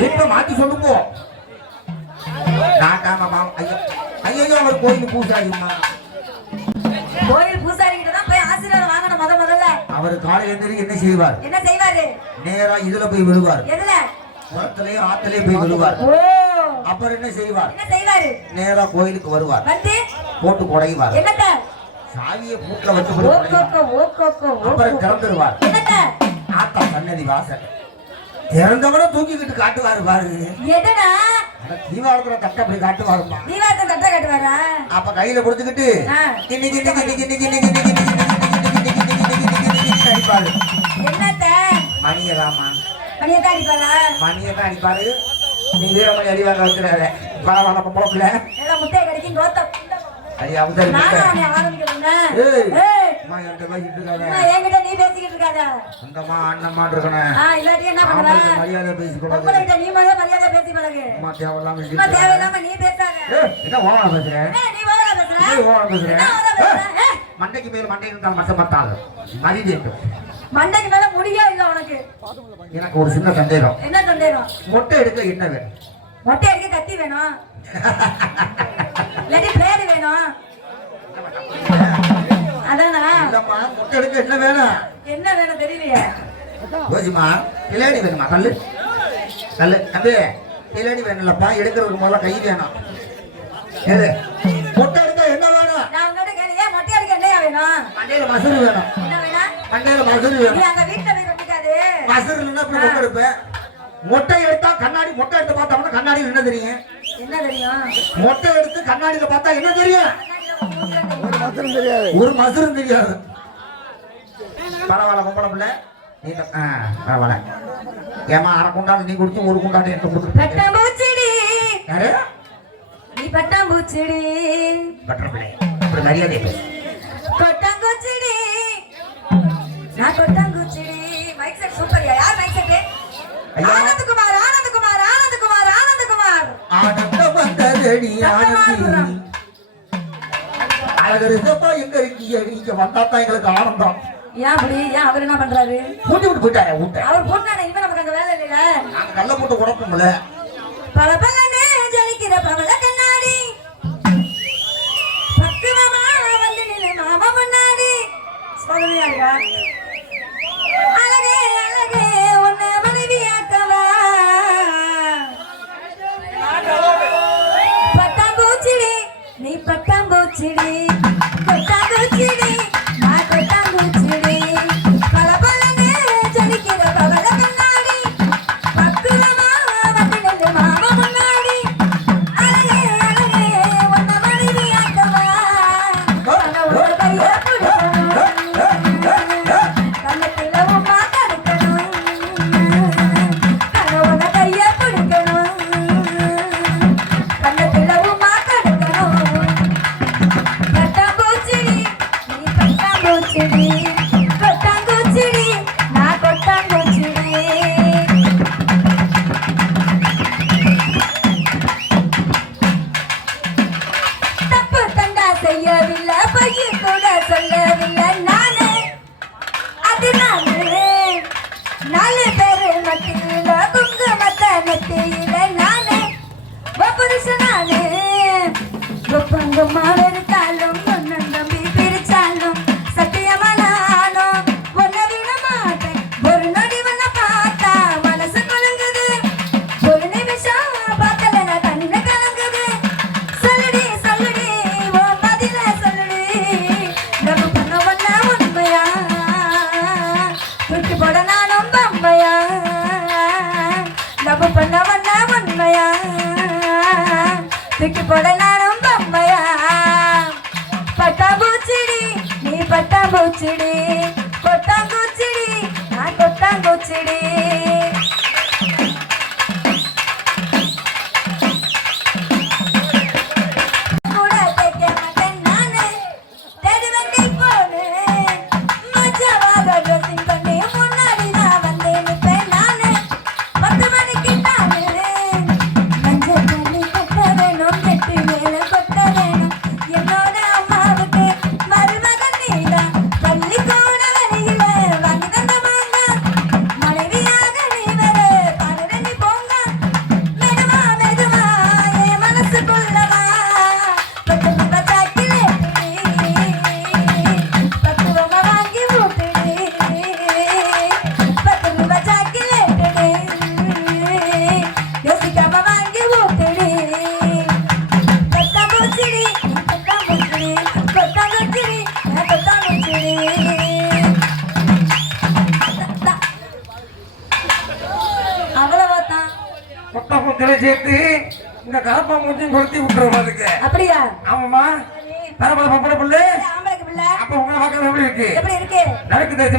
இப்ப மாத்தி சொல்லுங்க நாட்டாம மாமா ஐயோ ஐயோ அவர் கோயில் பூசாரிம்மா கோயில் பூசாரி கிட்ட தான் போய் ஆசீர்வாதம் வாங்கணும் முத முதல்ல அவர் காலையில இருந்து என்ன செய்வார் என்ன செய்வாரு நேரா இதுல போய் விழுவார் எதுல குளத்திலேயே ஆத்திலேயே போய் விழுவார் அப்புறம் என்ன செய்வார் என்ன செய்வாரு நேரா கோயிலுக்கு வருவார் வந்து போட்டு குடைவார் என்னத்த சாவியை பூட்டில் வச்சு அப்புறம் திறந்துருவார் ஆத்தா சன்னதி வாசல் இறந்தவன தூக்கிக்கிட்டு காட்டுவாரு பாரு எதனா தீபாவளத்துல தட்டை போய் காட்டுவாருமா தீபாவளத்துல தட்டை காட்டுவாரா அப்ப கையில கொடுத்துக்கிட்டு கிண்ணி கிண்ணி கிண்ணி கிண்ணி கிண்ணி கிண்ணி கிண்ணி அடிப்பாரு என்னத்த மணியதாமா மணியதான் அடிப்பாரா மணியதான் அடிப்பாரு நீ வீரமணி அடிவாங்க வச்சுறாரு பரவாயில்ல பொம்பளை முட்டையை கடிக்கும் கோத்தம் ஐயா முதல் அம்மா என்கிட்ட பேசிட்டு இருக்காத. அம்மா, என்கிட்ட நீ பேசிக்கிட்டு இருக்காத. சொந்தமா அண்ணம்மா இருக்கணும். இல்லாட்டி என்ன பண்ணுவ? மரியாதை பேசிக்கூடாது நீ முதல்ல மரியாதை பேசி பழகு. அம்மா தேவையில்லாம தேவையில்லாம நீ பேசாத. என்ன ஓவரா நீ பேசுற. ஓவரா மண்டைக்கு மேல் மண்டை இருந்தால் மட்டும் பத்தாது மதியம் மண்டைக்கு மேல முடியே இல்ல உனக்கு. எனக்கு ஒரு சின்ன சந்தேகம். என்ன சந்தேகம்? மொட்டை எடுக்க என்ன வேணும்? மொட்டை அடிக்க கத்தி வேணும். இல்லாட்டி பிளேடு வேணும். அதானா இல்லம்மா மொட்டை எடுக்க என்ன வேணும்? என்ன வேணும் தெரியலையே. யோசிமா கிளாடி வேணுமா? கல்லு. கல்லு. தம்பி கிளாடி வேணும்லப்பா எடுக்கிறதுக்கு முதல்ல கை வேணும். எது மொட்டை எடுக்க என்ன வேணும்? நான் உங்ககிட்ட ஏன் மொட்டை அடிக்க என்னையா வேணும்? மண்டையில மசுறு வேணும். என்ன வேணும்? மண்டையில மசுறு நீ வேணும் அங்க வீட்டுல போய் கட்டிக்காது. மசுறு இல்லைன்னா இப்படி மொட்டை எடுப்பேன் மொட்டை எடுத்தா கண்ணாடி மொட்டை எடுத்து பார்த்தோம்னா கண்ணாடியில் என்ன தெரியும்? என்ன தெரியும்? மொட்டை எடுத்து கண்ணாடியில பார்த்தா என்ன தெரியும்? கண்ணாடியில ஒரு மசுரும் தெரியாது. பரவாயில்ல பொம்பளை பிள்ளை. நீ ஆ, பரவாயில்ல. ஏமா அரை குண்டாடு நீ குடிச்சு ஒரு குண்டாடு எடுத்து கொடுத்து பட்டாம்பூச்சிடி. யாரு? நீ பட்டாம்பூச்சிடி. பட்டர் பிள்ளை இப்படி மரியாதை கொட்டாங்குச்சிடி நான் கொட்டாங்குச்சிடி மைக் செட் சூப்பர்யா யார் மைக் செட். ஆனந்தகுமார் ஆனந்தகுமார் ஆனந்தகுமார் ஆனந்தகுமார். ஆனந்த வந்ததடி ஆனந்தி. அழகர் இருக்கப்பா எங்க இருக்கீங்க நீங்க வந்தா தான் எங்களுக்கு ஆனந்தம். ஏன் அப்படி? ஏன் அவர் என்ன பண்றாரு? கூட்டி விட்டு போயிட்டாரு வீட்டை அவர் போட்டானே இவன் நமக்கு அங்க வேலை இல்லைல நாங்க கல்ல போட்டு குழப்பம்ல பல பலனே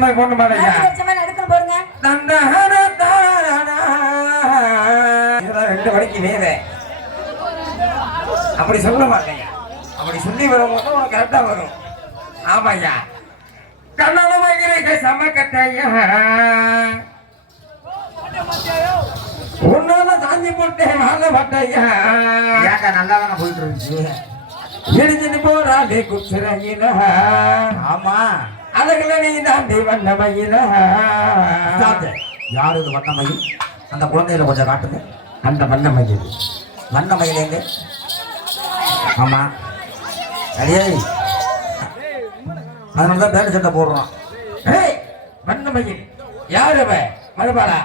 மாதிரி போன மாட்டேங்க லட்சமா நடுக்கணும் போடுங்க. ரெண்டு மணிக்கு அப்படி சொல்ல மாட்டேங்க. அப்படி சொல்லி வரும்போது உனக்கு கரெக்டா வரும். ஆமாய்யா. கண்ணால வைக்கிறீங்க சமக்கட்டையா. உன்னால தாண்டி போட்டேன் வாழ மாட்டையா ஏன்டா நல்லா தானே போயிட்டு இருந்துச்சு. இடிஞ்சிட்டு போறாளே குச்சுரையில ஆமா. அழகுல நீ தாண்டி வண்ணமையில சாப்பிட்டு. யாரு இது வண்ணமயில்? அந்த குழந்தையில கொஞ்சம் காட்டுங்க. அந்த வண்ணமையில். வண்ணமயில் எங்க? ஆமா. அடியே அதனால தான் பேண்ட் சட்டை போடுறோம் ஏய், வண்ணமையில். யார் அவ? மறுபாடா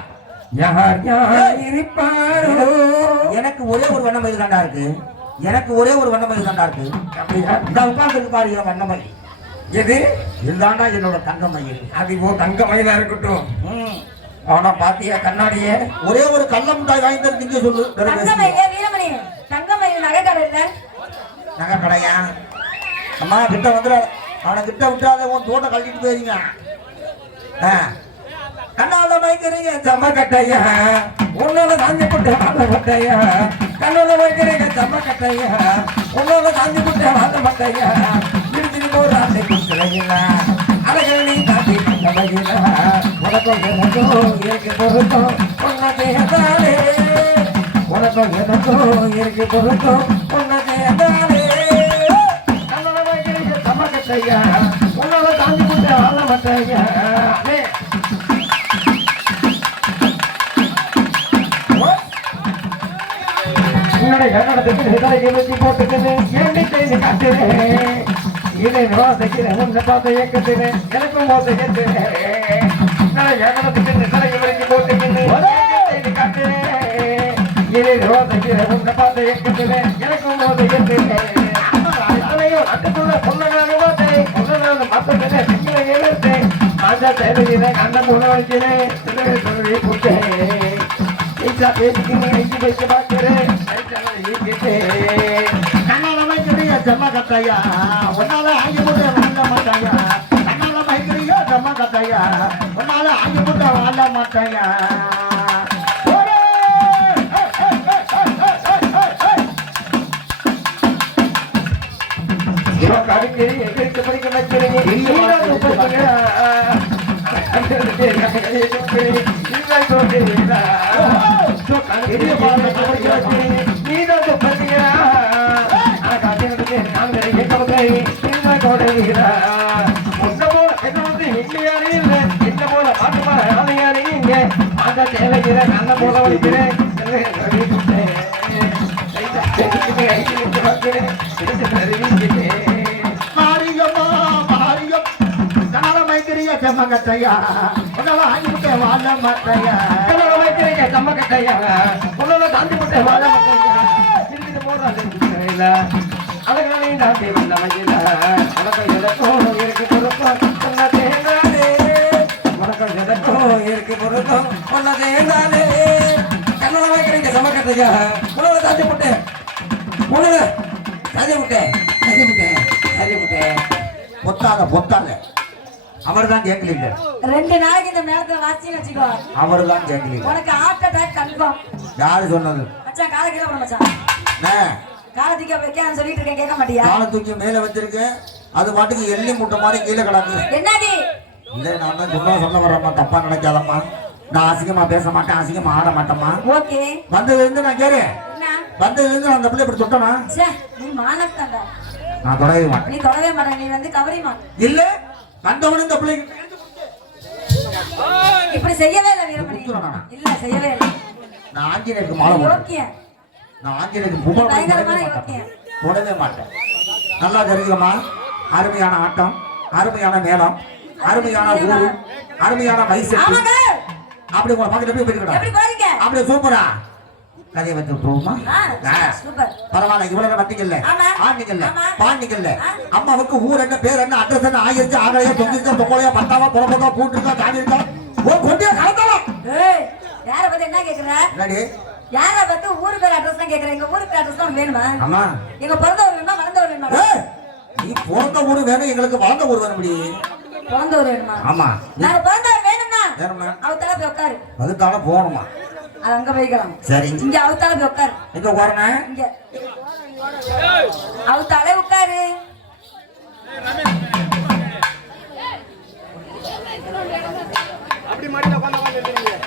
யார் யார் இருப்பாரோ? எனக்கு ஒரே ஒரு வண்ணமயில் தாண்டா இருக்கு. எனக்கு ஒரே ஒரு வண்ணமயில் தாண்டா இருக்கு. அப்படியா? இந்த உட்கார்ந்து பாரு என் வண்ணமயில். எது? இதுதாண்டா என்னோட தங்கமயில் அது இப்போ தங்க மயிலா இருக்கட்டும். அவனா பாத்தியா கண்ணாடிய? ஒரே ஒரு கள்ள முட்டாய் வாங்கி தர திங்க சொல்லு. வேற பேசுங்க. தங்கமயில வீரமணி நகை கடை இல்ல. நகை கடையா அம்மா கிட்ட வந்துட அவனை கிட்ட விட்டாத உன் தோட்டை கழட்டிட்டு போயிருங்க. கண்ணால மயக்கிறீங்க சம்ம கட்டையா உன்னோட தாண்டி போட்ட வாழ கட்டையா கண்ணோட வைக்கிறீங்க சம்ம கட்டையா உன்னோட தாண்டி போட்ட வாழ கட்டையா இடிச்சிட்டு போறாங்க குத்துறையில அழகில் நீ தாண்டி வண்ணமையில உனக்கும் எனக்கும் இருக்கு பொருத்தம் உன்னை தேர்ந்தாலே உனக்கும் எனக்கும் இருக்கு பொருத்தம் உன்னை தேர்ந்தாலே கண்ணோட வைக்கிறீங்க சம்ம கட்டையா உன்னோட தாண்டி போட்ட வாழ கட்டையா உன்னோட கன்னடத்துக்கு ஹிருதய வெட்டி போட்டுக்கின்னு ஏண்டி செய்து காட்டுறேன் இதை யோசிக்கிறேன் உன்னை பார்த்து இயக்கத்துறேன் எனக்கும் உன்னோட கன்னடத்துக்கு ஹிருதய வெட்டி போட்டுக்கின்னு செய்து காட்டுறேன் இதை யோசிக்கிறேன் உன்னை பார்த்து இயக்கத்துறேன் எனக்கும் அதையோ அதுக்குள்ள பொண்ணனாக மாட்டேன் பொண்ணனாக மாத்தேன் சிங்கில எழுத்தேன் அந்த தேவையில கண்ண சொல்லி வைக்க பார்க்கிறேன். செம்ம கட்டையா உன்னால ஆங்கி போட்டு வாழ மாட்டாயா கண்ணால மயக்கிறீங்க செம்ம கட்டையா உன்னால ஆங்கி போட்டு வாழ மாட்டாயா கவிஞர் எங்களுக்கு படிக்க ஒப்பந்தங்க. இல்லை சொல்றீங்களா? கொடை இல்லை சொல்றீங்களா? உன்னை போல என்ன வந்து இல்லையானே இல்லை. என்ன போல மாட்டு மாற ஆணையானே இங்க. அந்த தேவையில்லை. நல்ல போல வைக்கிறேன். இல்லை, சொல்லி கொடுத்தேன். மாரியம்மா மாரியம் கண்ணால மயக்கிறீங்க கட்டையா உன்னால வாழ பொத்தாத பொத்தாத அவர் தான் கேட்கலீங்க ரெண்டு நாளைக்கு இந்த நேரத்துல வாசின்னு வச்சுக்கோ. அவர் தான் கேட்கலீங்க. உனக்கு ஹார்ட் அட்டாக் கன்ஃபார்ம் யாரு சொன்னது? மச்சான் காலை கீழே போட மச்சான். அண்ணே, காலை தூக்கி வைக்க சொல்லிட்டு இருக்கேன் கேட்க மாட்டியா? காலை தூக்கி மேல அது பாட்டுக்கு எள்ளி முட்டை மாதிரி கீழே கிடக்கு. என்னடி? இல்லை நான் தான் சொன்னா சொல்ல வரேம்மா தப்பா நினைக்காதம்மா. நான் அசிங்கமா பேச மாட்டேன் அசிங்கமா ஆட மாட்டேம்மா. ஓகே. வந்ததுல இருந்து நான் கேரு என்ன? வந்ததுல இருந்து அந்த பிள்ளை இப்படி தொட்டனா ச்சே நீ மானஸ்தாண்டா நான் தொடவே மாட்டேன். நீ தொடவே மாட்டே நீ வந்து கவரிமா இல்ல வந்தவனும் இந்த பிள்ளைக்கு இப்படி செய்யவே இல்லை வீரமணி? இல்ல செய்யவே இல்லை. நான் ஆஞ்சநேயருக்கு மாலை நான் ஆஞ்சநேயருக்கு புகழ். மாட்டேன். நல்லா தெரிஞ்சுக்கம்மா. அருமையான ஆட்டம் அருமையான மேளம் அருமையான ஊரு அருமையான ஆமாங்க. அப்படி உங்களை பார்த்துட்டு போய் பாருங்க அப்படி சூப்பரா. கதையை ஆ, சூப்பர். பரவாயில்ல இவ்வளவு வந்தீங்கல்ல. பாண்டிங்கல்ல. அம்மாவுக்கு ஊர் என்ன பேர் என்ன அட்ரஸ் என்ன ஆயிருச்சு ஆகலையா தொங்கிருச்சா தொங்கலையா பத்தாவா புறப்பட்டா பூட்டு இருக்கா தாண்டி இருக்கா? ஓ கொண்டியா கலந்தாவா? பத்தி என்ன கேக்குற? யாரா பார்த்து ஊரு பேர் அட்ரஸ் தான் கேக்குறேன் எங்க ஊரு பேர் அட்ரஸ் தான் வேணுமா? ஆமா. எங்க பிறந்தவர் வேணுமா? வளர்ந்தவர் வேணுமா ஏய், நீ பிறந்த ஊரு வேணும் எங்களுக்கு வாழ்ந்த ஊர் வேணும் இப்படி பிறந்தவர் வேணுமா? ஆமா. நாங்க பிறந்தவர் வேணும்னா வேணுமா அவத்தால போய் உட்காரு அதுக்கான போகணுமா? அது அங்க போய்க்கலாம். சரி. இங்க அவத்தால போய் உட்காரு எங்க போறேன் இங்க. அவத்தாலே உட்காரு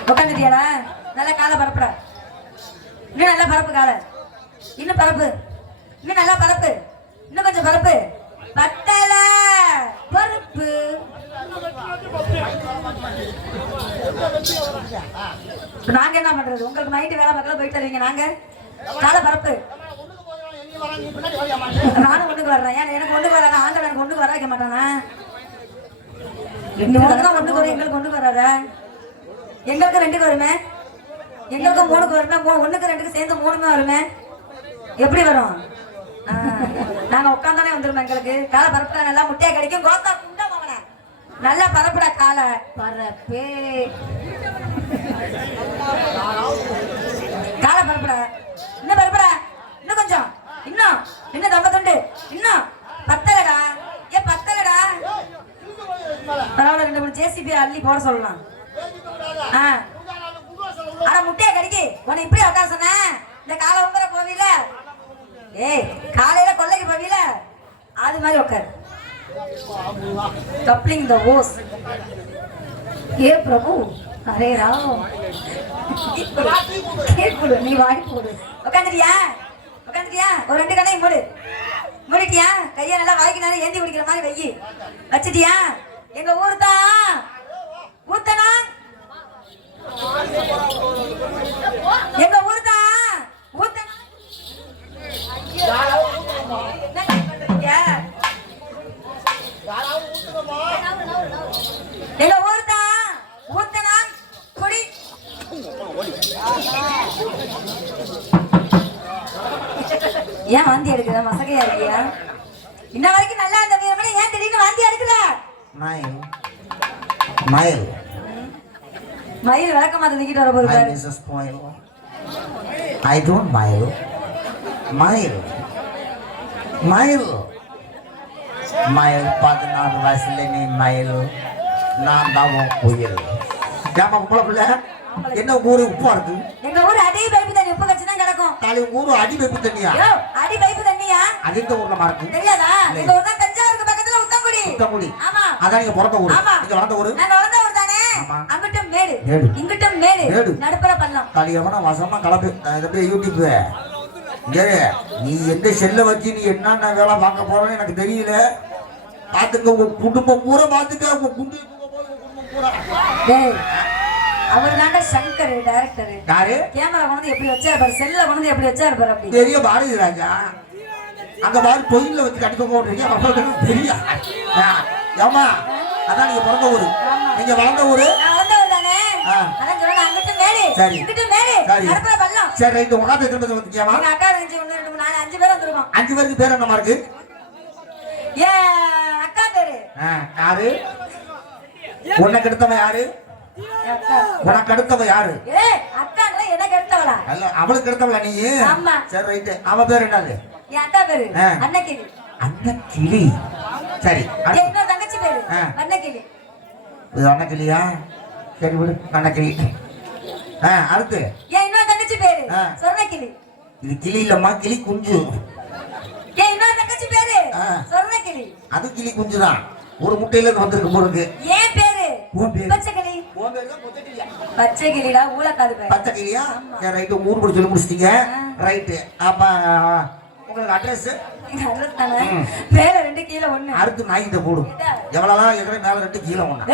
உட்காந்துட்டியாடா நல்லா காலை பரப்புடா. இன்னும் நல்லா பரப்பு காலை. இன்னும் பரப்பு. இன்னும் நல்லா பரப்பு. இன்னும் கொஞ்சம் பரப்பு. பத்தல. பருப்பு. நாங்க என்ன பண்றது? உங்களுக்கு நைட்டு வேலை பார்க்கல போயிட்டு வருவீங்க நாங்க காலை பரப்பு. நானும் ஒண்ணுக்கு வர்றேன். ஏன் எனக்கு ஒண்ணுக்கு வராங்க ஆண்டவன் எனக்கு ஒண்ணுக்கு வர வைக்க மாட்டானா? நீ ஒண்ணுக்கு தான் வரும் எங்களுக்கு ஒண்ணுக்கு வராத? எங்களுக்கு ரெண்டுக்கு வருமே? எங்களுக்கு மூணுக்கு வருமே ஒண்ணுக்கு ரெண்டுக்கு சேர்ந்து மூணுமே வருமே? எப்படி வரும்? நாங்க உட்காந்தானே வந்துருமே எங்களுக்கு. காலை பரப்புடா நல்லா முட்டையா கிடைக்கும். கோத்தா குண்டா மாவன நல்லா பரப்புடா காலை. பரப்பே. காலை பரப்புடா. இன்னும் பரப்புடா. இன்னும் கொஞ்சம். இன்னும். இன்னும் தம்ப துண்டு இன்னும். பத்தலடா. ஏ பத்தலடா. பரவாயில்ல ரெண்டு மூணு ஜேசிபி அள்ளி போட சொல்லலாம். ஆ. அட முட்டையை கடிக்கி. உன்னை இப்படி உட்கார சொன்னேன் இந்த காலை உம்பர போவீல ஏய் காலையில கொள்ளைக்கு போவீல அது மாதிரி உட்காரு. Coupling the hose. ஏ பிரபு அரே ராம் கேக் கொடு நீ வாடி போடு. உட்காந்துட்டியா? உட்காந்துட்டியா? ஒரு ரெண்டு கண்ணை மூடு. மூடிட்டியா? கையை நல்லா வாய்க்கு ஏந்தி குடிக்கிற மாதிரி வெயி வச்சிட்டியா? எங்க ஊர் தான் ஊத்தனா எங்க ஊர் தான் எங்க ஊர் தான் ஊத்தனா குடி. ஏன் வாந்தி எடுக்கல மசகையா இருக்கியா? இன்ன வரைக்கும் நல்லா இருந்த வீரமணி ஏன் திடீர்னு வாந்தி எடுக்கல? மாயல் மாயல் மயில் விளக்க மாத்த தூக்கிட்டு வர I Mrs. Spoil. I don't mile. Mile. Mile. மயில் பதினாறு வயசுல நீ மயில். நான் தான் உன் புயல் ஏமா பிள்ளை? என்ன ஊரு உப்பா இருக்கு? எங்க ஊர் அடி பைப்பு தண்ணி உப்பு கட்சி தான் கிடக்கும். காலை ஊரு அடி வைப்பு தண்ணியா? அடி பைப்பு தண்ணியா? அது எந்த ஊர்ல இருக்கு? தெரியாதா. எங்க ஊர் தான் தஞ்சாவூருக்கு பக்கத்துல உத்தங்குடி. சுத்தமுடி ஆமா. அதான் நீங்க பிறந்த ஊரு. நீங்க வளர்ந்த ஊரு? நான் வளர்ந்த ஊர். அங்கிட்டும் மேடு. இங்கிட்டும் மேடு. நடுப்புற பள்ளம். தலையவன வசமா கலப்பு அப்படியே யூடியூப் நீ எந்த செல்லை வச்சு நீ என்னென்ன வேலை பார்க்க போறன்னு எனக்கு தெரியல. பார்த்துக்க உங்க குடும்பம் பூரா பார்த்துக்க. உங்க குடும்பம் அவர் தாண்டா சங்கர் டைரக்டர் யாரு? கேமரா கொண்டு எப்படி வச்சாரு பாரு செல்ல கொண்டு எப்படி வச்சாரு பாரு அப்படி? பெரிய பாரதி ராஜா. அங்க பாரு தொழில வச்சு கடிக்க போடுறீங்க ஆ, ஏம்மா? அதான் நீங்க பிறந்த ஊரு. நீங்க வளர்ந்த ஊரு? சரி. சரி. ரைட்டு. உட்காந்து திரும்ப வந்துக்கியாமா அஞ்சு பேருக்கு பேர் என்னமா இருக்கு அக்கா பேரு. யாரு? உனக்கு எடுத்தவன் யாரு? உனக்கு அடுத்தவன் யாரு? எனக்கு எடுத்தவளா அல்ல அவளுக்கு எடுத்தவள நீ. சரி ரைட்டு. அவன் பேர் என்னது? என் அக்கா பேரு. ஆ. அன்னக்கிளி. அந்த கிளி சரி பேரு. அன்னக்கிளி இது அன்னக்கிளியா சரி விடு அன்னக்கிளி ஆ அடுத்து. என் இன்னொரு தங்கச்சி பேரு. சொர்ணக்கிளி. இது கிளி இல்லம்மா கிளி குஞ்சு. என் இன்னொரு தங்கச்சி பேரு. சொர்ணக்கிளி. அது கிளி குஞ்சு தான் ஒரு முட்டையில இருந்து வந்திருக்கு போருக்கு என் பேரு? உன் பேரு? பச்சை கிளி உன் பேரு தான் பச்சை கிளியா? பச்சை கிளிடா ஊழக்காது பேரு. பச்சை கிளியா சரி ரைட்டு ஊர் சொல்லி முடிச்சிட்டீங்க. ரைட்டு அப்ப உங்களுக்கு அட்ரஸ் தானே. மேல ரெண்டு கீழே ஒண்ணு. அடுத்து நாய்கிட்ட போடும் எவ்வளவுதான் எகரை மேல ரெண்டு கீழே ஒண்ணா.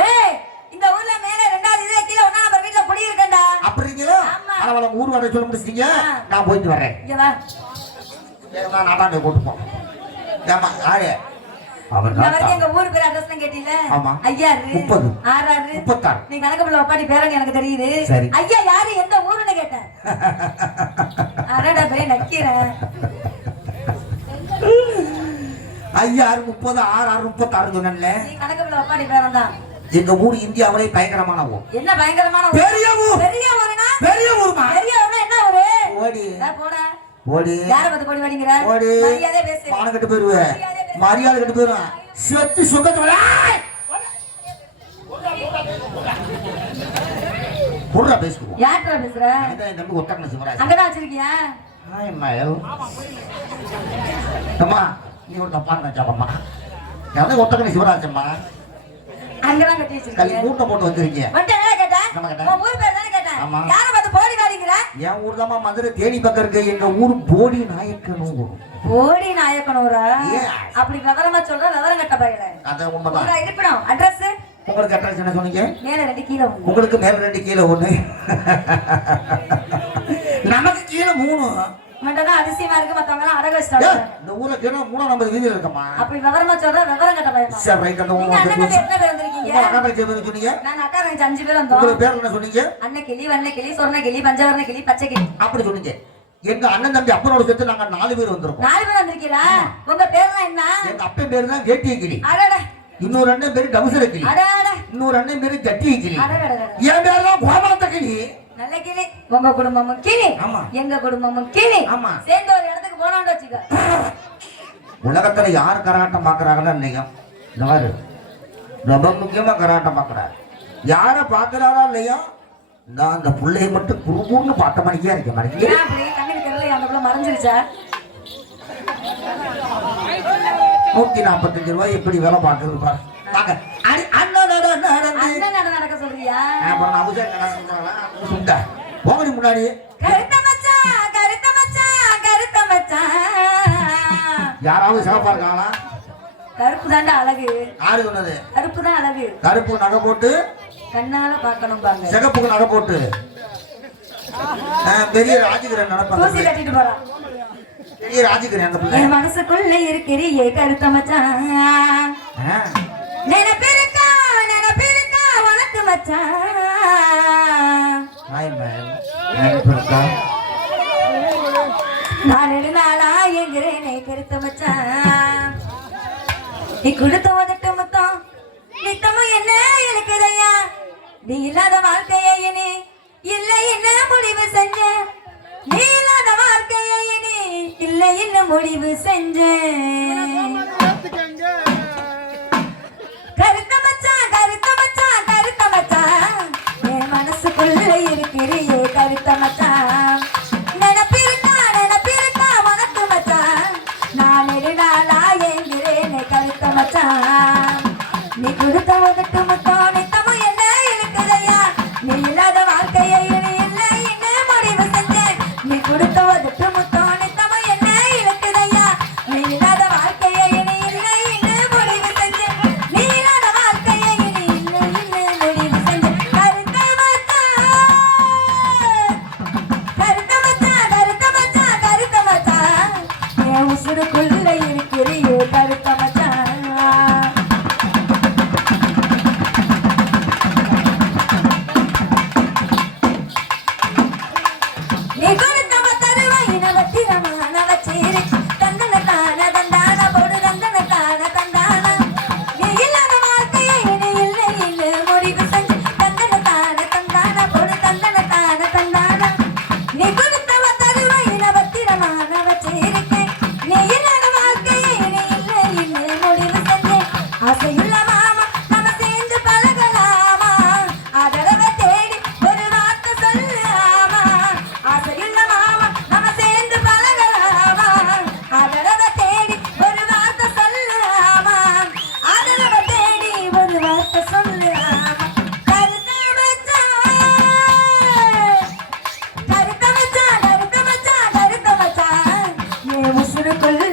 இந்த ஊர்ல மேல ரெண்டாவது இதுல கீழே ஒண்ணா நம்ம வீட்டுல குடி இருக்கேன்டா அப்படிங்களா? ஆமா. அவளை ஊர் வர சொல்லி முடிச்சிட்டீங்க. நான் போயிட்டு வரேன் இங்க வா. நான் கூட்டு போறேன் ஏமா பேரன் எனக்கு தெரியுது. சரி. ஐயா யாரு? எந்த ஊருன்னு கேட்டேன். நக்கிறேன் ஐயாறு முப்பது ஆறு ஆறு முப்பத்தாறு சொன்னேன்ல எங்க ஊர் இந்தியாவிலே பயங்கரமான ஊர். என்ன பயங்கரமான? பெரிய ஊர். பெரிய ஊருனா? பெரிய ஊர்மா? பெரிய ஊருனா என்ன ஊரு? போடி டா, போடா. போடி யார பார்த்து போடி வாடிங்கிற? போடி மரியாதை பேசு. மானம் கட்டு போயிருவேன் மரியாதை கட்டு போயிருவேன் செத்து சுகத்து புடுறா பேசுவோம் யார்கிட்ட பேசுற? அங்கதான் வச்சிருக்கியா? ஹாய் மயல் அம்மா நீ ஒரு தப்பா நினைச்சாப்பம்மா எதை ஒத்தக்கண சிவராஜம்மா அங்கதான் கட்டி கல் வச்சிருக்கீங்க மூட்டை போட்டு வந்திருக்கீங்க வந்துட்டு என்ன? உன் ஊர் பேர் தானே கேட்டேன் ஆமா. யார பார்த்து போடி வாடிங்கிற என் ஊர் தான் மதுரை தேனி பக்கம் இருக்கு எங்க ஊர் போடி நாயக்கனூர் போடி நாயக்கனூரா Yes. அப்படி விவரமா சொல்ற விவரம் கட்ட பையல அதான் உண்மைதான் உங்க இருப்பிடம் அட்ரஸ் உங்களுக்கு அட்ரஸ் என்ன சொன்னீங்க மேல ரெண்டு கீழே ஒண்ணு. உங்களுக்கு மேல ரெண்டு கீழே ஒண்ணு மூணு. உன்கிட்ட தான் அதிசயமா இருக்கு மத்தவங்க எல்லாம் அடகு வச்சிட்டாங்க. இந்த ஊர்ல கீழே மூணாம் நம்பர் வீதியில் இருக்கம்மா. அப்படி விவரமா சொல்ற விவரம் கட்ட பையன் சரி ரைட் அந்த நீங்க உங்க அண்ணன் எத்தனை பேர் வந்திருக்கீங்க? உங்க பேர் சொன்னீங்க? நான் அக்கா அஞ்சு பேர் வந்தோம். பேர் என்ன சொன்னீங்க? அண்ணன் கிளி வண்ண கிளி சொர்ண கிளி பஞ்சவர்ண கிளி பச்சை கிளி அப்படி சொன்னீங்க. எங்க அண்ணன் தம்பி அப்பனோட சேர்த்து நாங்க நாலு பேர் வந்திருக்கோம். நாலு பேர் வந்திருக்கீங்களா? உங்க பேர்லாம் என்ன? எங்க அப்பன் பேரு தான் வேட்டிய கிளி. அடட. இன்னொரு அண்ணன் பேரு டவுசர கிளி. அடட. இன்னொரு அண்ணன் பேரு ஜட்டிய கிளி. என் பேர்லாம் கோமலத்த கிளி நல்ல கிளி. உங்க குடும்பமும் கிளி. ஆமா. எங்க குடும்பமும் கிளி. ஆமா. சேர்ந்து ஒரு இடத்துக்கு போனோம்னு வச்சுக்க. உலகத்துல யார் கராட்டம் பாக்குறாங்கன்னு இந்த மாதிரி ரொம்ப முக்கியமா கராட்டம் பாக்குறாரு. யார பாக்குறாரா இல்லையா? நான் அந்த பிள்ளைய மட்டும் குறுகுறுன்னு பார்த்த மணிக்கே இருக்க புள்ள மறைஞ்சிருச்சா? நூத்தி நாற்பத்தஞ்சு ரூபாய் எப்படி வேலை பார்க்கறது பாரு வாங்க அடி அண்ணன் நட நடந்து அண்ணன் நட நடக்க சொல்றியா? அப்புறம் அவசர முன்னாடி. கருத்த மச்சான் கருத்த மச்சான் கருத்த மச்சான் யாராவது சிறப்பா இருக்காங்களா? கருப்பு தாண்டா அழகு. யாரு சொன்னது? கருப்பு தான் அழகு. கருப்பு நகை போட்டு கண்ணால பார்க்கணும் பாங்க சிகப்புக்கு நகை போட்டு. பெரிய ராஜகிரன் தூசி நடப்பாங்க கட்டிட்டு போறான் பெரிய ராஜகிரன் அந்த பிள்ளை. என் மனசுக்குள்ள இருக்கிறியே கருத்த மச்சான் நினைப்பிருக்கா மச்சான்? நான் ரெண்டு நாளா எங்கிறேனே கருத்த மச்சான் நீ கொடுத்த உதட்டு முத்தம் நித்தமும் என்ன எனக்குதையா நீ இல்லாத வாழ்க்கையை இனி இல்லை என்ன முடிவு செஞ்ச? நீ இல்லாத வாழ்க்கையை இனி இல்லை என்ன முடிவு செஞ்ச? என் உசுருக்குள்ள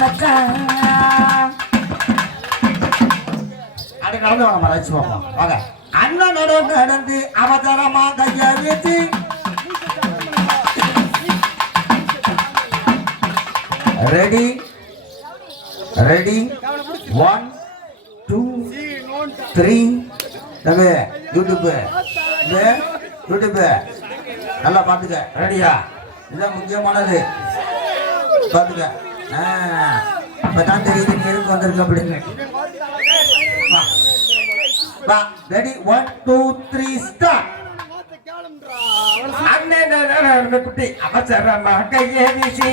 மச்சான் அப்படி நடந்து வாங்க மறைச்சு பார்ப்போம் வாங்க. அண்ணன் நடந்து நடந்து அவசரமா கைய வச்சு ready ready one two three தம்பி யூடியூப் இது யூடியூப் நல்லா பார்த்துக்க ரெடியா இதுதான் முக்கியமானது. பார்த்துக்க ஆ இப்பதான் தெரியுது நீ வந்திருக்க அப்படின்னு. வா. Ready one two three start அண்ணே நடந்து குட்டி. அபச்சரமா கையே வீசி.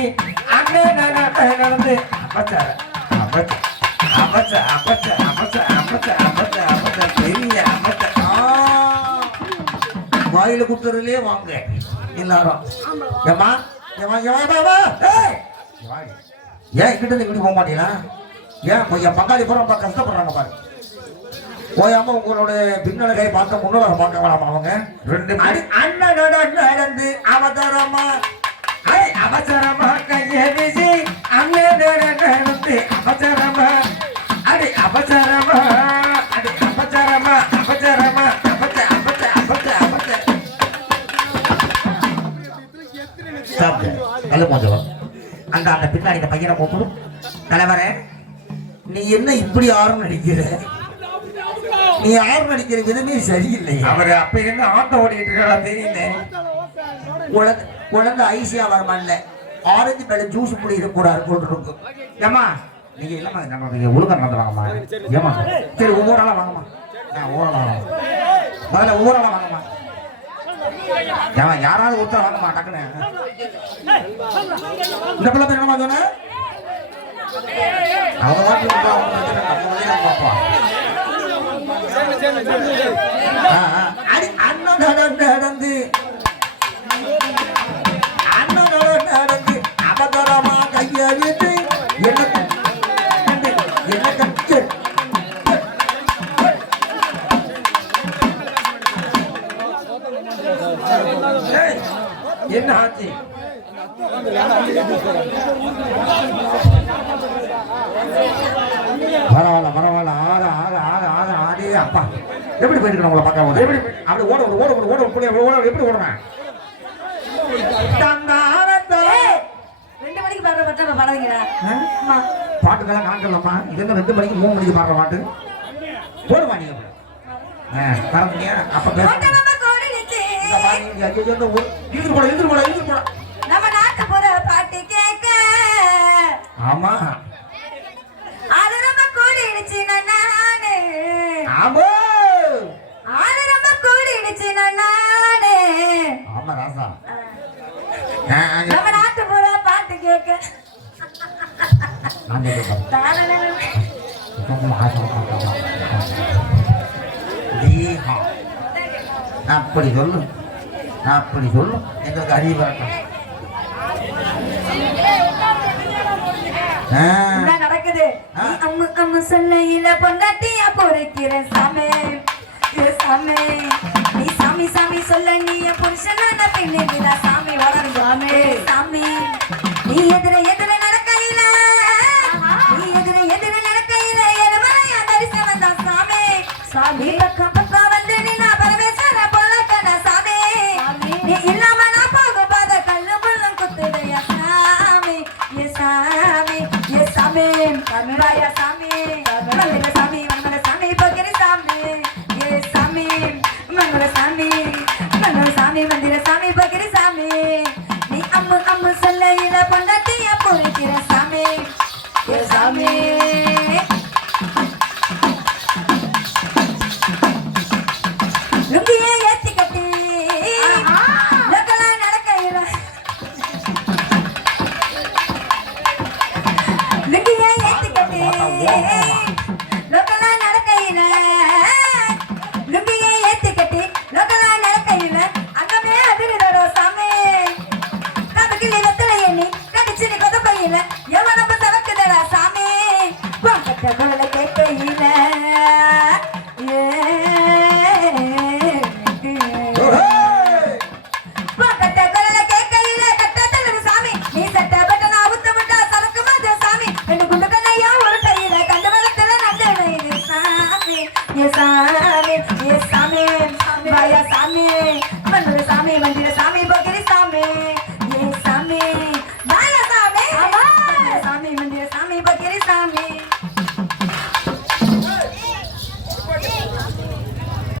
அண்ணே நடந்து. அபச்ச அபச்ச அபச்ச அபச்ச அபச்ச அபச்ச அபச்ச பெரிய அபச்ச. வாயில குத்துறதுலயே வாங்க. எல்லாரும். ஏமா ஏமா ஏமா ஏமா, ஏய்! வாங்க ஏன் கிட்ட இருந்து இப்படி போக மாட்டீங்களா? ஏன்? இப்ப என் பங்காளி பூரா ரொம்ப கஷ்டப்படுறாங்க பாரு. ஓயாம உங்களோட பின்னலகை பார்க்க முன்னலகை பார்க்க வேணாமா அவங்க? ரெண்டு அடி அண்ணனோட நடந்து அவதாரமா. அவசரமா கையை கையே வீசி பையனை கூப்பிடு. தலைவரே நீ என்ன இப்படி ஆறு நடிக்கிற நீ ஆறு நடிக்கிற விதமே சரியில்லையா. அவரு அப்ப இருந்து ஆட்டோ ஓடிட்டு இருக்கா தெரியல. குழந்தை குழந்தை ஐசியா வரமான்ல. ஆரஞ்சு மேல ஜூஸ் குடிக்கிற கூடாது போட்டு இருக்கும் ஏமா நீங்க இல்லம்மா நம்ம நீங்க ஒழுங்கா நடந்து வாங்கம்மா? ஏமா சரி ஒவ்வொரு ஆளா வாங்கம்மா. நான் வாங்க. முதல்ல ஒவ்வொரு ஆளா வாங்கம்மா. ஏன் யாராவது ஒருத்தர் வாங்கம்மா டக்குன்னு. இந்த பிள்ளை பேர் என்னமா சொன்ன? அவங்க பார்ப்போம். அண்ணன் பரவாயில்ல பரவாயில்ல. ஆறு ஆறு ஆறு ஆறு ஆடி அப்பா. எப்படி போயிருக்கணும் உங்களை பார்க்க எப்படி? அப்படி ஓட விடு, ஓட விடு, ஓட விடு, ஓட விடு, எப்படி ஓடுவேன். ரெண்டு மணிக்கு பாடுற பட்டா? அம்மா பாட்டுக்கெல்லாம் கணக்கில்லம்மா இது என்ன ரெண்டு மணிக்கு மூணு மணிக்கு பாடுற பாட்டு? போடுவா நீங்க? அப்ப பேச. இழுத்துட்டு போடா, இழுத்துட்டு போடா, இழுத்துட்டு போடா. நம்ம நாட்டுப்புற பாட்டு கேட்க ஆமா. அது ரொம்ப கூடிடுச்சு நானு ஆமா. அது ரொம்ப கூடிடுச்சு நானு ஆமா ராசா. ஆ, ஆ, நம்ம நாட்டுப்புற பாட்டு கேட்க நான் சொல்றேன் பாரு. தீஹா. அப்படி சொல்லு அப்படி சொல்லு. எங்களுக்கு அறிவு வரட்டும். நடக்குது? அம்மு அம்மு சொல்லையில பொண்டாட்டியா பொறுக்கிற சாமி. சாமி. நீ சாமி சாமி சொல்ல நீ புருஷனான பிள்ளைங்களா சாமி வளரும் சாமி. சாமி. நீ எதிர எதிர